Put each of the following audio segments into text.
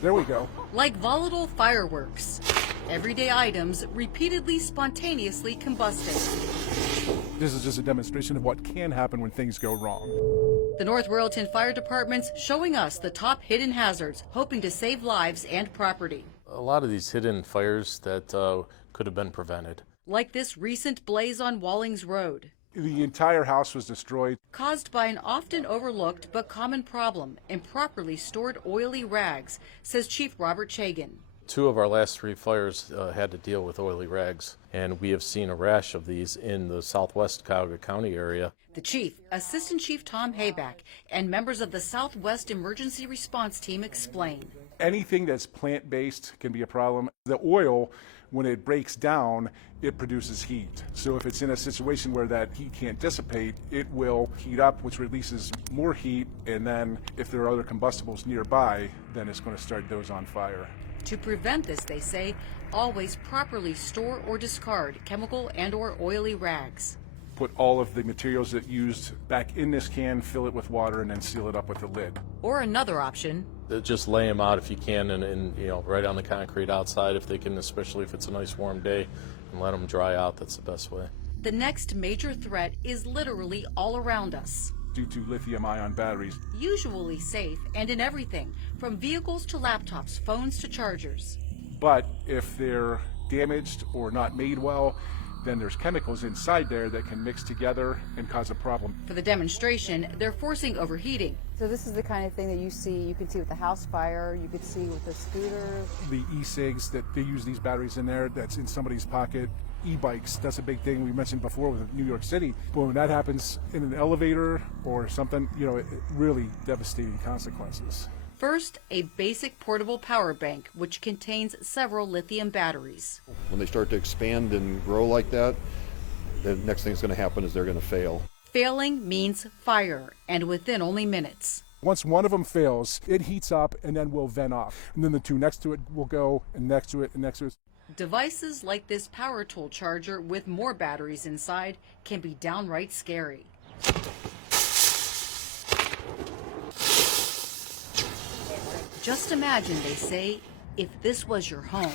There we go. Like volatile fireworks. Everyday items repeatedly spontaneously combusting. This is just a demonstration of what can happen when things go wrong. The North Royalton Fire Department's showing us the top hidden hazards, hoping to save lives and property. A lot of these hidden fires that could have been prevented. Like this recent blaze on Wallings Road. The entire house was destroyed. Caused by an often overlooked but common problem, improperly stored oily rags, says Chief Robert Chagan. 2 of our last 3 fires had to deal with oily rags, and we have seen a rash of these in the southwest Cuyahoga County area. The chief, Assistant Chief Tom Hayback, and members of the Southwest Emergency Response Team explain. Anything that's plant-based can be a problem. The oil, when it breaks down, it produces heat. So if it's in a situation where that heat can't dissipate, it will heat up, which releases more heat, and then if there are other combustibles nearby, then it's going to start those on fire. To prevent this, they say, always properly store or discard chemical and/or oily rags. Put all of the materials that used back in this can, fill it with water, and then seal it up with a lid. Or another option, Just lay them out if you can, and right on the concrete outside if they can, especially if it's a nice warm day, and let them dry out. That's the best way. the next major threat is literally all around us. Due to lithium-ion batteries. Usually safe and in everything, from vehicles to laptops, phones to chargers. But if they're damaged or not made well, then there's chemicals inside there that can mix together and cause a problem. For the demonstration, they're forcing overheating. So this is the kind of thing that you can see with the house fire, you could see with the scooters. The e-cigs that they use these batteries in there, that's in somebody's pocket. E-bikes, that's a big thing we mentioned before with New York City. But when that happens in an elevator or something, really devastating consequences. First, a basic portable power bank, which contains several lithium batteries. When they start to expand and grow like that, the next thing that's going to happen is they're going to fail. Failing means fire, and within only minutes. Once one of them fails, it heats up and then will vent off. And then the 2 next to it will go, and next to it, and next to it. Devices like this power tool charger with more batteries inside can be downright scary. Just imagine, they say, if this was your home.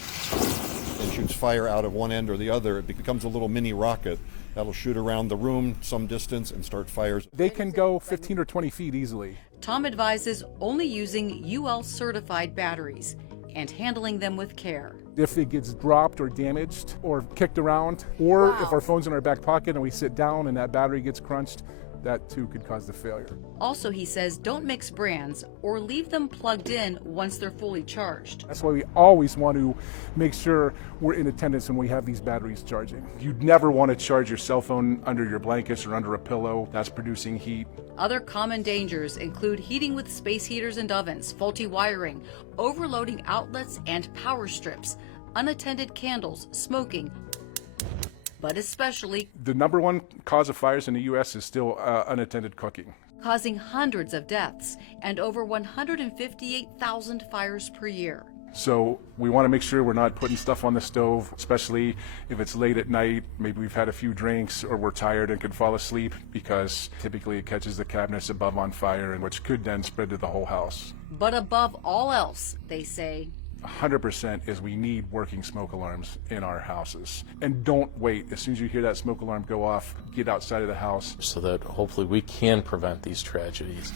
And shoots fire out of one end or the other. It becomes a little mini rocket that'll shoot around the room some distance and start fires. They can go 15 or 20 feet easily. Tom advises only using UL certified batteries and handling them with care. If it gets dropped or damaged or kicked around, or if our phone's in our back pocket and we sit down and that battery gets crunched, that too could cause the failure. Also, he says, don't mix brands or leave them plugged in once they're fully charged. That's why we always want to make sure we're in attendance when we have these batteries charging. You'd never want to charge your cell phone under your blankets or under a pillow. That's producing heat. Other common dangers include heating with space heaters and ovens, faulty wiring, overloading outlets and power strips, unattended candles, smoking, but especially The number one cause of fires in the U.S. is still unattended cooking. causing hundreds of deaths and over 158,000 fires per year. So we want to make sure we're not putting stuff on the stove, especially if it's late at night. Maybe we've had a few drinks or we're tired and could fall asleep, because typically it catches the cabinets above on fire, and which could then spread to the whole house. But above all else, they say, 100% is we need working smoke alarms in our houses. And don't wait. As soon as you hear that smoke alarm go off, get outside of the house. So that hopefully we can prevent these tragedies.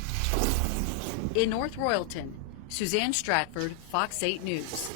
in North Royalton, Suzanne Stratford, Fox 8 News.